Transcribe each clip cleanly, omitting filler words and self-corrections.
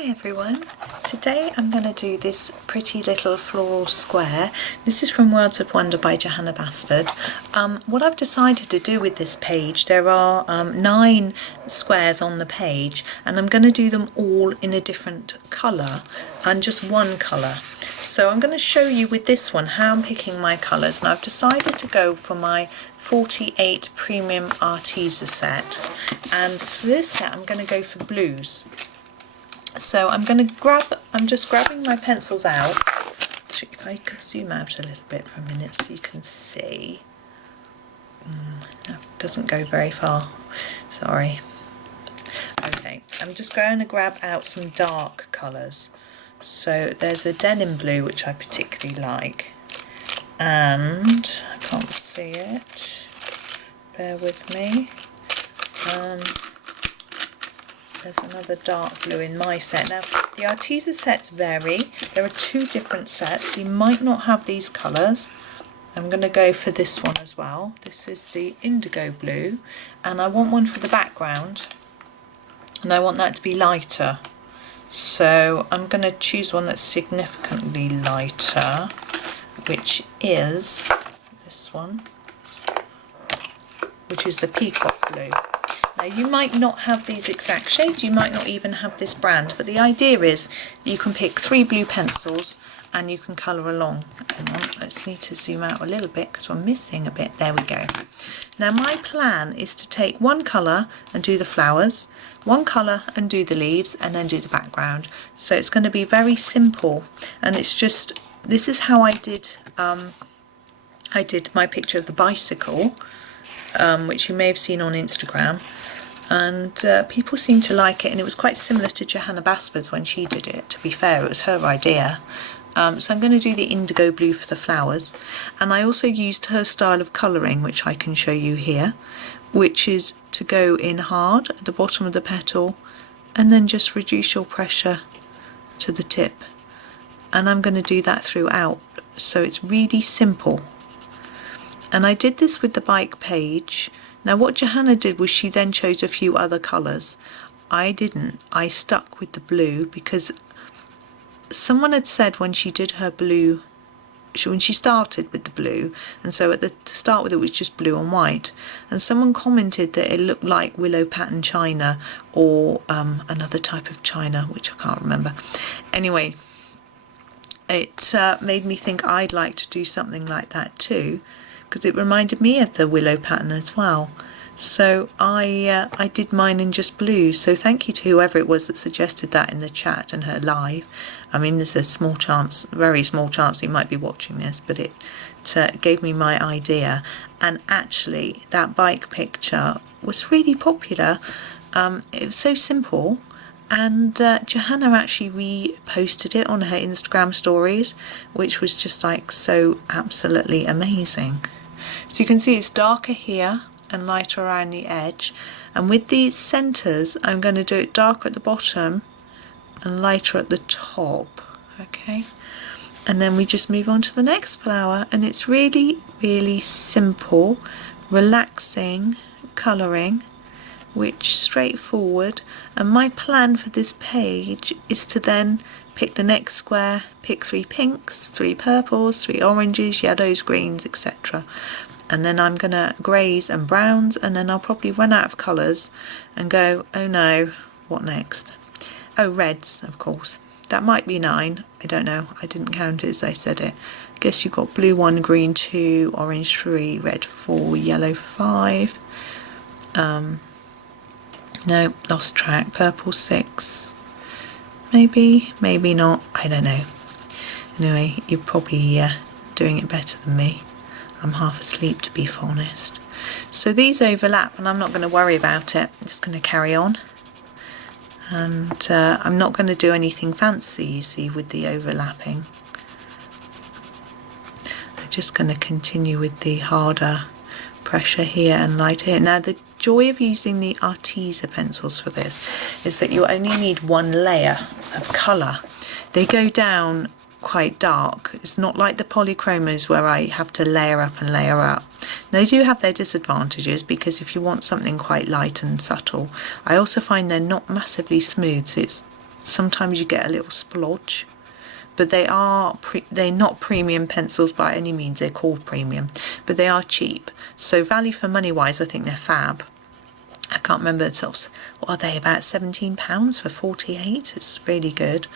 Hi everyone, today I'm going to do this pretty little floral square. This is from Worlds of Wonder by Johanna Basford. What I've decided to do with this page, there are 9 squares on the page and I'm going to do them all in a different colour and just one colour. So I'm going to show you with this one how I'm picking my colours, and I've decided to go for my 48 Premium Arteza set, and for this set I'm going to go for blues. So I'm just grabbing my pencils out. If I could zoom out a little bit for a minute so you can see. That doesn't go very far, sorry. Okay, I'm just going to grab out some dark colours. So there's a Denim Blue which I particularly like, and I can't see it, bear with me. There's another dark blue in my set. Now, the Arteza sets vary. There are 2 different sets. You might not have these colours. I'm going to go for this one as well. This is the Indigo Blue, and I want one for the background, and I want that to be lighter. So I'm going to choose one that's significantly lighter, which is this one, which is the Peacock Blue. Now you might not have these exact shades, you might not even have this brand, but the idea is you can pick 3 blue pencils and you can colour along. Hang on, I just need to zoom out a little bit because we're missing a bit. There we go. Now my plan is to take one colour and do the flowers, one colour and do the leaves, and then do the background. So it's going to be very simple, and it's just, this is how I did my picture of the bicycle, which you may have seen on Instagram, and people seem to like it, and it was quite similar to Johanna Basford's when she did it. To be fair, it was her idea. So I'm going to do the Indigo Blue for the flowers, and I also used her style of colouring, which I can show you here, which is to go in hard at the bottom of the petal and then just reduce your pressure to the tip, and I'm going to do that throughout, so it's really simple. And I did this with the bike page. Now what Johanna did was she then chose a few other colours. I didn't. I stuck with the blue because someone had said when she did her blue, when she started with the blue, and so to start with it was just blue and white, and someone commented that it looked like willow pattern china or another type of china which I can't remember. Anyway, it made me think I'd like to do something like that too, because it reminded me of the willow pattern as well. So I did mine in just blue. So thank you to whoever it was that suggested that in the chat and her live. I mean, there's a small chance, very small chance you might be watching this, but it gave me my idea. And actually that bike picture was really popular. It was so simple, and Johanna actually reposted it on her Instagram stories, which was just like so absolutely amazing. So you can see it's darker here and lighter around the edge, and with these centres I'm going to do it darker at the bottom and lighter at the top. Okay, and then we just move on to the next flower, and it's really simple, relaxing colouring, which straightforward. And my plan for this page is to then pick the next square, pick 3 pinks, 3 purples, 3 oranges, yellows, greens, etc. And then I'm gonna greys and browns, and then I'll probably run out of colours and go, oh no, what next? Oh, reds, of course. That might be 9, I don't know, I didn't count it as I said it. I guess you've got blue 1, green 2, orange 3, red 4, yellow 5. No, lost track. Purple 6. Maybe, maybe not. I don't know. Anyway, you're probably doing it better than me. I'm half asleep, to be honest. So these overlap, and I'm not going to worry about it. I'm just going to carry on. And I'm not going to do anything fancy, you see, with the overlapping. I'm just going to continue with the harder pressure here and lighter here. Now the joy of using the Arteza pencils for this is that you only need 1 layer of colour. They go down quite dark. It's not like the polychromos where I have to layer up and layer up. They do have their disadvantages, because if you want something quite light and subtle, I also find they're not massively smooth, so it's sometimes you get a little splodge. But they're not premium pencils by any means. They're called premium, but they are cheap. So value for money wise, I think they're fab. I can't remember themselves. What are they? About £17 for 48. It's really good.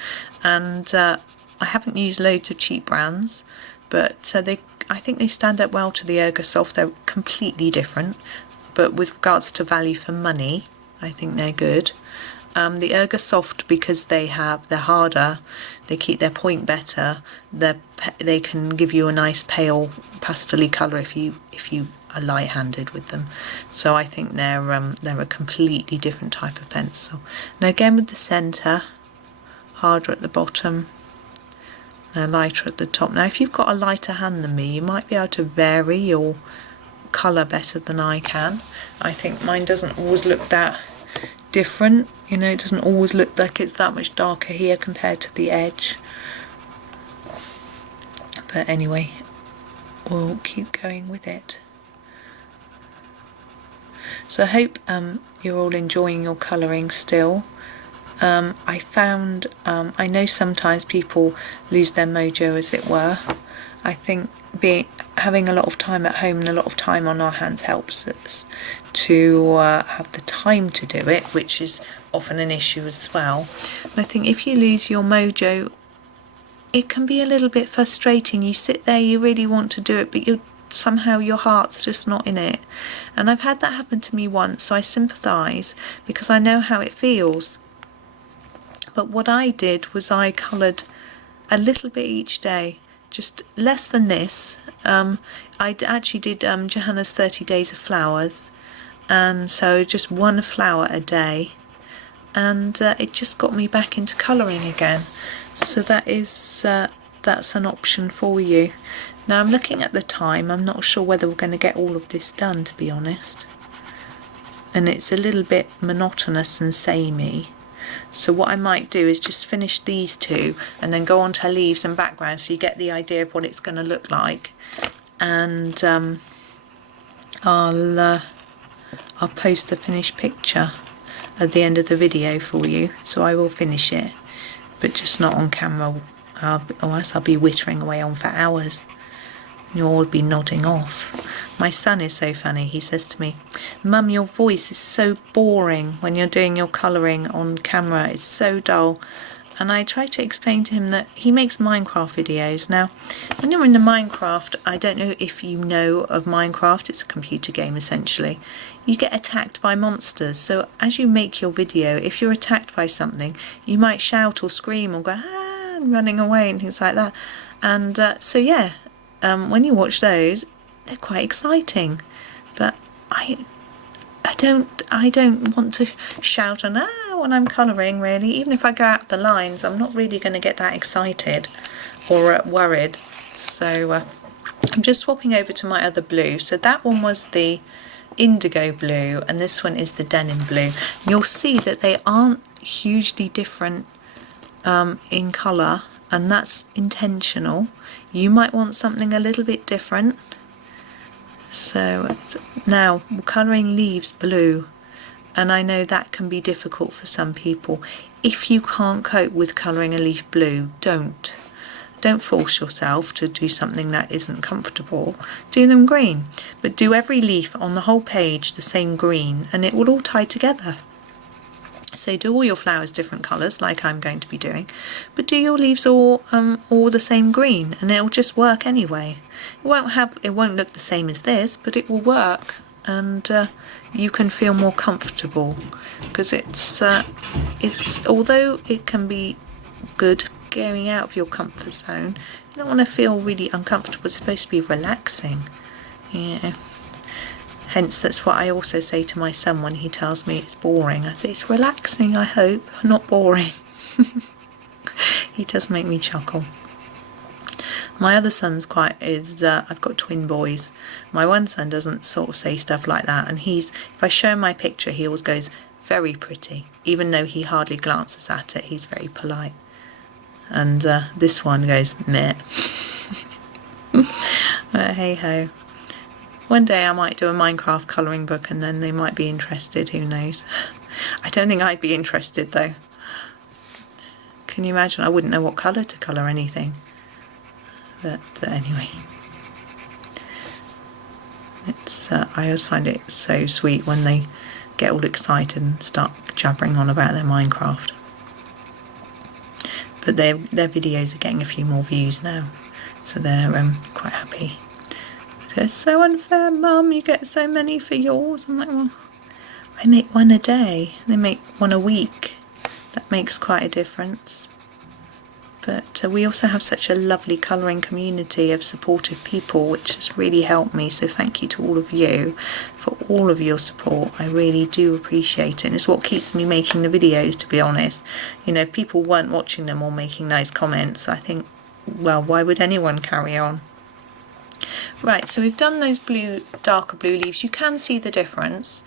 And I haven't used loads of cheap brands, but I think they stand up well to the Ergo Soft. They're completely different, but with regards to value for money, I think they're good. The Ergo Soft, because they're harder, they keep their point better. They can give you a nice pale pastel-y colour if you are light-handed with them. So I think they're a completely different type of pencil. Now again with the centre, harder at the bottom, they're lighter at the top. Now if you've got a lighter hand than me, you might be able to vary your colour better than I can. I think mine doesn't always look that different, you know, it doesn't always look like it's that much darker here compared to the edge. But anyway, we'll keep going with it. So I hope you're all enjoying your colouring still. I found, I know sometimes people lose their mojo, as it were. I think having a lot of time at home and a lot of time on our hands helps us to have the time to do it, which is often an issue as well. And I think if you lose your mojo, it can be a little bit frustrating. You sit there, you really want to do it, but somehow your heart's just not in it. And I've had that happen to me once, so I sympathise because I know how it feels. But what I did was I coloured a little bit each day, just less than this. I actually did Johanna's 30 Days of Flowers, and so just one flower a day, and it just got me back into colouring again. So that's an option for you. Now I'm looking at the time. I'm not sure whether we're going to get all of this done, to be honest, and it's a little bit monotonous and samey. So what I might do is just finish these two and then go on to leaves and background, so you get the idea of what it's going to look like. And I'll post the finished picture at the end of the video for you. So I will finish it, but just not on camera, or else I'll be whittering away on for hours. You'll all be nodding off. My son is so funny. He says to me, "Mum, your voice is so boring when you're doing your colouring on camera. It's so dull." And I try to explain to him that he makes Minecraft videos. Now, when you're in the Minecraft, I don't know if you know of Minecraft, it's a computer game essentially. You get attacked by monsters. So as you make your video, if you're attacked by something, you might shout or scream or go, "Ah," and running away and things like that. And so yeah, when you watch those, they're quite exciting. But I don't want to shout and when I'm colouring, really. Even if I go out the lines, I'm not really going to get that excited or worried. So I'm just swapping over to my other blue. So that one was the Indigo Blue, and this one is the Denim Blue. You'll see that they aren't hugely different in colour, and that's intentional. You might want something a little bit different. So now we're colouring leaves blue, and I know that can be difficult for some people. If you can't cope with colouring a leaf blue, don't force yourself to do something that isn't comfortable. Do them green, but do every leaf on the whole page the same green, and it will all tie together. So do all your flowers different colours, like I'm going to be doing, but do your leaves all the same green, and it'll just work anyway. It won't look the same as this, but it will work, and you can feel more comfortable, because it's although it can be good going out of your comfort zone, you don't want to feel really uncomfortable. It's supposed to be relaxing, yeah. Hence, that's what I also say to my son when he tells me it's boring. I say, it's relaxing, I hope, not boring. He does make me chuckle. My other son's I've got twin boys. My one son doesn't sort of say stuff like that, and if I show him my picture, he always goes, "Very pretty," even though he hardly glances at it. He's very polite. And this one goes, "Meh." But hey ho. One day I might do a Minecraft colouring book, and then they might be interested, who knows. I don't think I'd be interested though. Can you imagine? I wouldn't know what colour to colour anything. But anyway, it's I always find it so sweet when they get all excited and start jabbering on about their Minecraft. But their videos are getting a few more views now, so they're quite happy. It's so unfair, Mum, you get so many for yours. I'm like, well, I make one a day, they make one a week. That makes quite a difference. But we also have such a lovely colouring community of supportive people, which has really helped me. So thank you to all of you for all of your support. I really do appreciate it. And it's what keeps me making the videos, to be honest. You know, if people weren't watching them or making nice comments, I think, well, why would anyone carry on? Right, so we've done those blue, darker blue leaves. You can see the difference,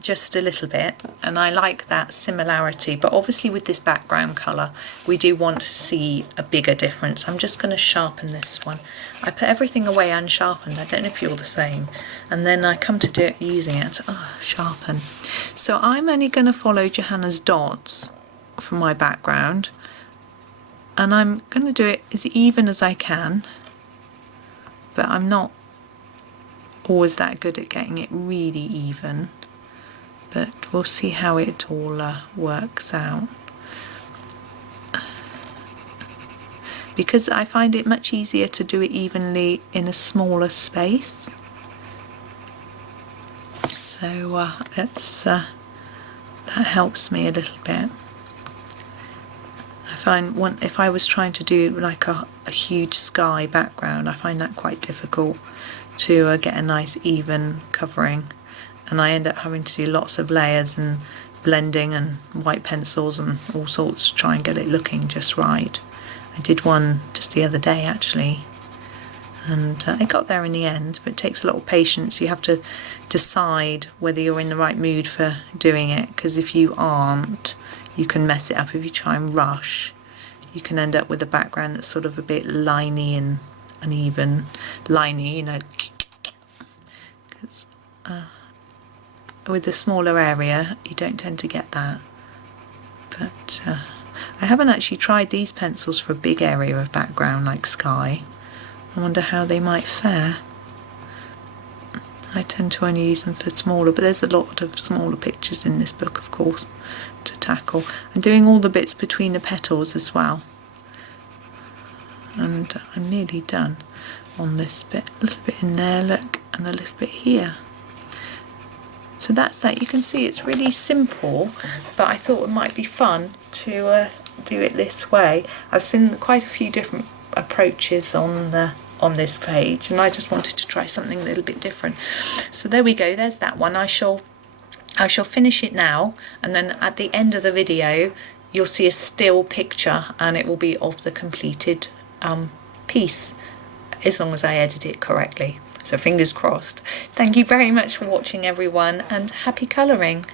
just a little bit, and I like that similarity, but obviously with this background colour we do want to see a bigger difference. I'm just going to sharpen this one. I put everything away unsharpened, I don't know if you're the same, and then I come to do it using it. Sharpen. So I'm only going to follow Johanna's dots for my background, and I'm going to do it as even as I can. But I'm not always that good at getting it really even, but we'll see how it all works out. Because I find it much easier to do it evenly in a smaller space. So that helps me a little bit. I find if I was trying to do like a huge sky background, I find that quite difficult to get a nice even covering, and I end up having to do lots of layers and blending and white pencils and all sorts to try and get it looking just right. I did one just the other day actually, and it got there in the end, but it takes a lot of patience. You have to decide whether you're in the right mood for doing it, because if you aren't, you can mess it up. If you try and rush, you can end up with a background that's sort of a bit liney and uneven. Liney, you know, because with the smaller area you don't tend to get that. But I haven't actually tried these pencils for a big area of background like sky. I wonder how they might fare. I tend to only use them for smaller, but there's a lot of smaller pictures in this book, of course, to tackle. I'm doing all the bits between the petals as well, and I'm nearly done on this bit. A little bit in there, look, and a little bit here. So that's that. You can see it's really simple, but I thought it might be fun to do it this way. I've seen quite a few different approaches on this page, and I just wanted to try something a little bit different. So there we go, there's that one. I shall finish it now, and then at the end of the video you'll see a still picture, and it will be of the completed piece, as long as I edit it correctly. So fingers crossed. Thank you very much for watching, everyone, and happy colouring.